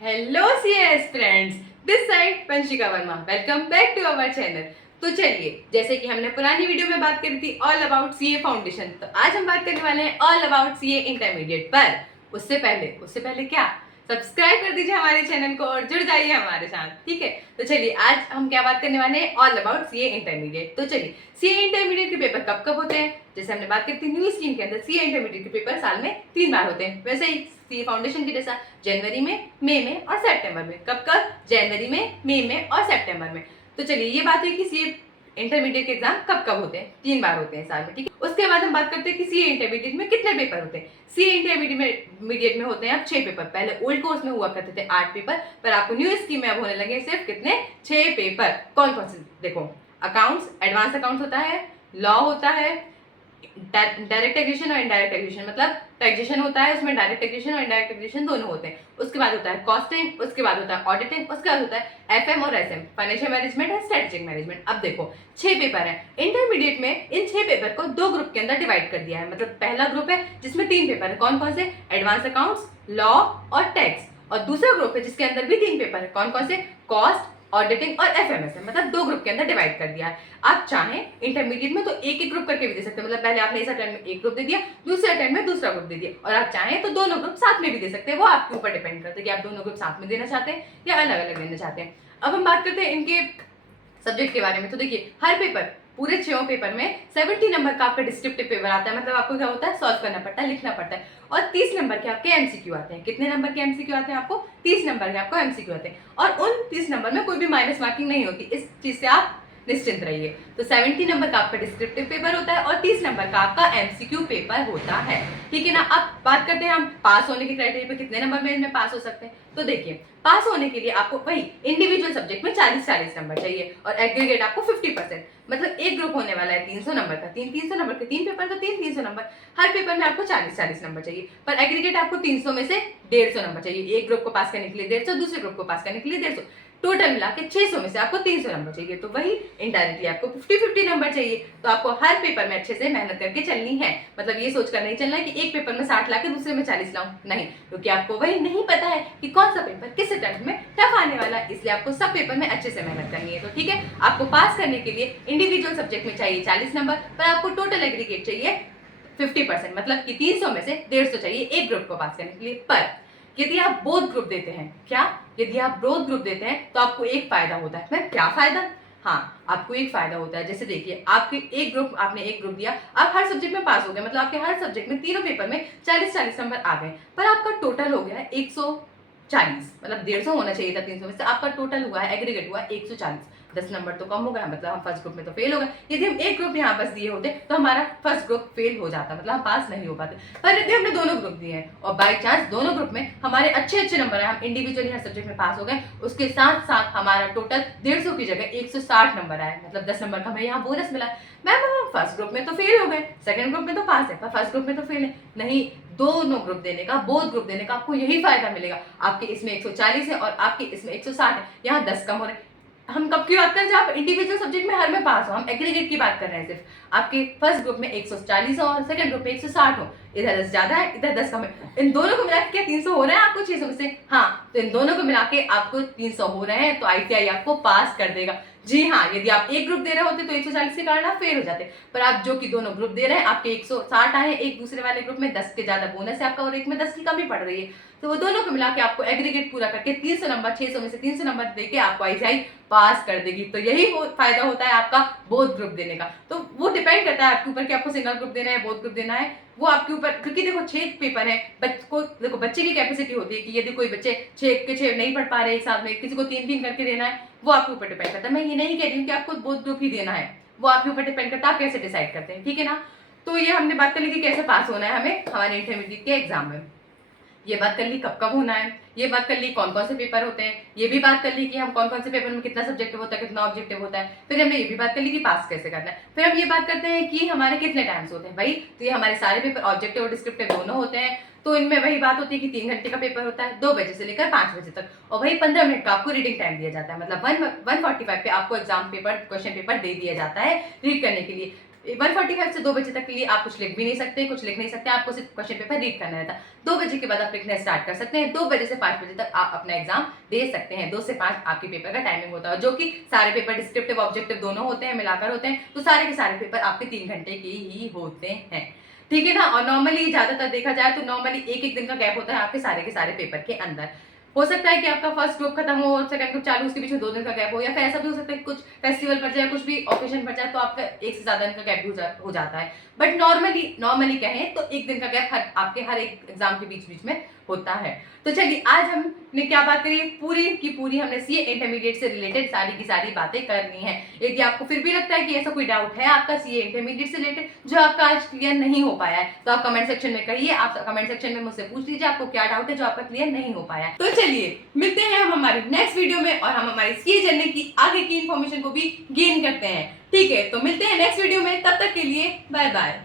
Hello CS friends, this side Panshika Verma. Welcome back to our channel. तो चलिए, जैसे कि हमने पुरानी वीडियो में बात करी थी ऑल अबाउट सीए फाउंडेशन, तो आज हम बात करने वाले हैं ऑल अबाउट सीए इंटरमीडिएट। पर उससे पहले क्या, सब्सक्राइब कर दीजिए हमारे चैनल को और जुड़ जाइए हमारे साथ, ठीक है। तो चलिए, आज हम क्या बात करने वाले हैं, ऑल अबाउट सीए इंटरमीडिएट। तो चलिए, सीए इंटरमीडिएट के पेपर कब कब होते हैं, जैसे हमने बात करी थी न्यू स्कीम के अंदर सीए इंटरमीडिएट के पेपर साल में 3 बार होते हैं। वैसे ही सीए फाउंडेशन की जैसा जनवरी में, मई में और सितंबर में। कब कब, जनवरी में, मई में और सितंबर में। तो चलिए, ये बात हुई कि सीए इंटरमीडिएट के एग्जाम कब कब होते हैं, 3 बार होते हैं साल में, ठीक है। उसके बाद हम बात करते हैं कि सीए इंटरमीडिएट में कितने पेपर होते हैं। सीए इंटरमीडिएट में होते हैं अब 6 पेपर। पहले ओल्ड कोर्स में हुआ करते थे 8 पेपर, पर आपको न्यू स्कीम में अब होने लगे सिर्फ कितने, 6 पेपर। कौन कौन से, देखो, अकाउंट्स, एडवांस अकाउंट्स होता है, लॉ होता है, डायरेक्ट टैक्सेशन और इनडायरेक्ट टैक्सेशन, मतलब टैक्सेशन होता है उसमें, डायरेक्ट टैक्सेशन और इनडायरेक्ट टैक्सेशन दोनों होते हैं। उसके बाद होता है कॉस्टिंग, उसके बाद होता है ऑडिटिंग, उसके बाद होता है एफएम और एसएम, फाइनेंशियल मैनेजमेंट और स्ट्रेटेजिक मैनेजमेंट। अब देखो, 6 पेपर है इंटरमीडिएट में। इन 6 पेपर को 2 ग्रुप के अंदर डिवाइड कर दिया है। मतलब पहला ग्रुप है जिसमें 3 पेपर है। कौन कौन से, एडवांस अकाउंट्स, लॉ और टैक्स। और दूसरा ग्रुप है जिसके अंदर भी 3 पेपर है। कौन कौन से, कॉस्ट, ऑडिटिंग और एफएमएस है। मतलब 2 ग्रुप के अंदर डिवाइड कर दिया है। आप चाहें इंटरमीडिएट में तो एक एक ग्रुप करके भी दे सकते हैं। मतलब पहले आपने इस अटेम्प्ट में एक ग्रुप दे दिया, दूसरे अटेम्प्ट में दूसरा ग्रुप दे दिया, और आप चाहें तो दोनों ग्रुप साथ में भी दे सकते हैं। वो आपके ऊपर डिपेंड करता है कि आप दोनों ग्रुप साथ में देना चाहते हैं या अलग अलग देना चाहते हैं। अब हम बात करते हैं इनके सब्जेक्ट के बारे में। तो देखिए, हर पेपर, पूरे 6 पेपर में 70 नंबर का आपका डिस्क्रिप्टिव पेपर आता है। मतलब आपको क्या होता है, सॉल्व करना पड़ता है, लिखना पड़ता है। और 30 नंबर के आपके एमसीक्यू आते हैं। कितने नंबर के एमसीक्यू आते हैं आपको, 30 नंबर के आपको एमसीक्यू आते हैं। और उन 30 नंबर में कोई भी माइनस मार्किंग नहीं होती, इस चीज से आप निश्चिंत रहिए। तो 70 नंबर का आपका डिस्क्रिप्टिव पेपर होता है और 30 नंबर का आपका एमसीक्यू पेपर होता है, ठीक है ना। अब बात करते हैं हम पास होने के क्राइटेरिया पे, कितने नंबर में इनमें पास हो सकते हैं। तो देखिए, पास होने के लिए आपको वही इंडिविजुअल सब्जेक्ट में 40-40 नंबर चाहिए और एग्रीगेट आपको 50%। मतलब एक ग्रुप होने वाला है 300 नंबर का, 300 नंबर के 3 पेपर, तो 300 नंबर। हर पेपर में आपको 40-40 नंबर चाहिए, पर एग्रीगेट आपको 300 में से 150 नंबर चाहिए। एक ग्रुप को पास करने के लिए 150, दूसरे ग्रुप को पास करने के लिए 150, टोटल मिला के 600 में से आपको 300 नंबर चाहिए। तो वही इनडायरेक्टली आपको 50-50 नंबर चाहिए। तो आपको हर पेपर में अच्छे से मेहनत करके चलनी है। मतलब ये सोचकर नहीं चलना है कि एक पेपर में 60 ला के दूसरे में 40 लाऊं, नहीं, क्योंकि आपको वही नहीं पता है कि कौन सा पेपर किस अटेम्प्ट में टफ आने वाला है। इसलिए आपको सब पेपर में अच्छे से मेहनत करनी है। तो ठीक है, आपको पास करने के लिए इंडिविजुअल सब्जेक्ट में चाहिए 40 नंबर, पर आपको टोटल एग्रीगेट चाहिए 50%। मतलब कि 300 में से 150 चाहिए एक ग्रुप को पास करने के लिए। पर यदि आप बोथ ग्रुप देते हैं, क्या, यदि आप बोथ ग्रुप देते हैं तो आपको एक फायदा होता है। मैं क्या फायदा, हाँ, आपको एक फायदा होता है। जैसे देखिए, आपके एक ग्रुप, आपने एक ग्रुप दिया, आप हर सब्जेक्ट में पास हो गए। मतलब आपके हर सब्जेक्ट में तीनों पेपर में 40-40 नंबर आ गए, पर आपका टोटल हो गया है 140। मतलब 150 होना चाहिए था 300 में से, आपका टोटल हुआ है, एग्रीगेट हुआ 140। 10 नंबर तो कम हो गया, मतलब हम फर्स्ट ग्रुप में तो फेल हो गए। यदि हम एक ग्रुप यहाँ बस दिए होते तो हमारा फर्स्ट ग्रुप फेल हो जाता, मतलब हम पास नहीं हो पाते। पर यदि हमने दोनों ग्रुप दिए हैं और बाई चांस दोनों ग्रुप में हमारे अच्छे नंबर है, हम इंडिविजुअली हर सब्जेक्ट में पास हो गए, उसके साथ साथ हमारा टोटल 150 की जगह 160 नंबर आए, मतलब 10 नंबर का हमें यहाँ बोनस मिला। मैम, फर्स्ट ग्रुप में तो फेल हो गए, सेकंड ग्रुप में तो पास है, पर फर्स्ट ग्रुप में तो फेल है। नहीं, दोनों ग्रुप देने का, बोथ ग्रुप देने का आपको यही फायदा मिलेगा। आपके इसमें 140 है और आपके इसमें 160 है, यहाँ 10 कम हो रहे। हम कब की बात कर रहे हैं, जब इंडिविजुअल सब्जेक्ट में हर में पास हो, हम एग्रीगेट की बात कर रहे हैं। सिर्फ आपके फर्स्ट ग्रुप में 140 हो और सेकंड ग्रुप में 160 हो, इधर 10 ज्यादा है, इधर 10 कम है। इन दोनों को मिला के क्या 300 हो रहे हैं आपको 600 में से, हाँ, तो इन दोनों को मिला के आपको 300 हो रहे हैं, तो आईटीआई आपको पास कर देगा। जी हाँ, यदि आप एक ग्रुप दे रहे होते तो 140 के कारण आप फेल हो जाते, पर आप जो कि दोनों ग्रुप दे रहे हैं, आपके 160 आए, एक दूसरे वाले ग्रुप में 10 के ज्यादा बोनस है आपका और एक में 10 की कमी पड़ रही है, तो वो दोनों को मिला के आपको एग्रीगेट पूरा करके 300 नंबर, 600 में से 300 नंबर देके आपको आईटीआई पास कर देगी। तो यही फायदा होता है आपका बोथ ग्रुप देने का। तो वो डिपेंड करता है आपके ऊपर कि आपको सिंगल ग्रुप देना है, बोथ ग्रुप देना है, वो आपके ऊपर। क्योंकि देखो 6 पेपर है, देखो बच्चे की कैपेसिटी होती है कि यदि कोई बच्चे 6 के 6 नहीं पढ़ पा रहे एक साथ में, किसी को 3-3 करके देना है, वो आपके ऊपर डिपेंड करता है। मैं ये नहीं कह रही हूँ कि आपको बोथ ग्रुप ही देना है, वो आपके ऊपर डिपेंड करता है, आप कैसे डिसाइड करते हैं, ठीक है ना। तो ये हमने बात कर ली कि कैसे पास होना है हमें हमारे इंटरमीडिएट के एग्जाम में। ये बात कर ली कब कब होना है, ये बात कर ली कौन कौन से पेपर होते हैं, ये भी बात कर ली कि हम कौन कौन से पेपर में कितना सब्जेक्टिव होता है, कितना ऑब्जेक्टिव होता है। फिर हमने ये भी बात कर ली कि पास कैसे करना है। फिर हम ये बात करते हैं कि हमारे कितने टाइम्स होते हैं भाई। तो ये हमारे सारे पेपर ऑब्जेक्टिव और डिस्क्रिप्टिव दोनों होते हैं। तो इनमें वही बात होती है कि 3 घंटे का पेपर होता है, 2 बजे से लेकर 5 बजे तक, और वही 15 मिनट का आपको रीडिंग टाइम दिया जाता है। मतलब 145 पे आपको एग्जाम पेपर, क्वेश्चन पेपर दे दिया जाता है रीड करने के लिए। 1:45 से 2 बजे तक के लिए आप कुछ लिख भी नहीं सकते, कुछ लिख नहीं सकते, आपको सिर्फ क्वेश्चन पेपर रीड करना रहता है। 2 बजे के बाद आप लिखना स्टार्ट कर सकते हैं। 2 बजे से 5 बजे तक आप अपना एग्जाम दे सकते हैं। 2 से 5 आपके पेपर का टाइमिंग होता है, जो कि सारे पेपर डिस्क्रिप्टिव ऑब्जेक्टिव दोनों होते हैं, मिलाकर होते हैं, तो सारे के सारे पेपर आपके 3 घंटे के ही होते हैं, ठीक है ना। और नॉर्मली ज्यादातर देखा जाए तो नॉर्मली एक दिन का गैप होता है आपके सारे के सारे पेपर के अंदर। हो सकता है कि आपका फर्स्ट ग्रुप खत्म हो और सेकंड ग्रुप चालू, उसके बीच में 2 दिन का गैप हो, या फिर ऐसा भी हो सकता है कि कुछ फेस्टिवल पड़ जाए, कुछ भी ऑकेशन पड़ जाए, तो आपका एक से ज्यादा दिन का गैप भी हो जाता है। बट नॉर्मली कहें तो 1 दिन का गैप आपके हर एक एग्जाम के बीच में होता है। तो चलिए आज हमने क्या बात करी, पूरी की पूरी हमने सीए इंटरमीडिएट से रिलेटेड सारी की सारी बातें करनी है। यदि आपको फिर भी लगता है कि ऐसा कोई डाउट है आपका सीए इंटरमीडिएट से रिलेटेड जो आपका आज क्लियर नहीं हो पाया है, तो आप कमेंट सेक्शन में कहिए। आप कमेंट सेक्शन में मुझसे पूछ लीजिए आपको क्या डाउट है जो आपका क्लियर नहीं हो पाया है। तो चलिए मिलते हैं हम हमारे नेक्स्ट वीडियो में, और हम हमारी सीए जर्नी की आगे की इंफॉर्मेशन को भी गेन करते हैं, ठीक है। तो मिलते हैं नेक्स्ट वीडियो में, तब तक के लिए बाय बाय।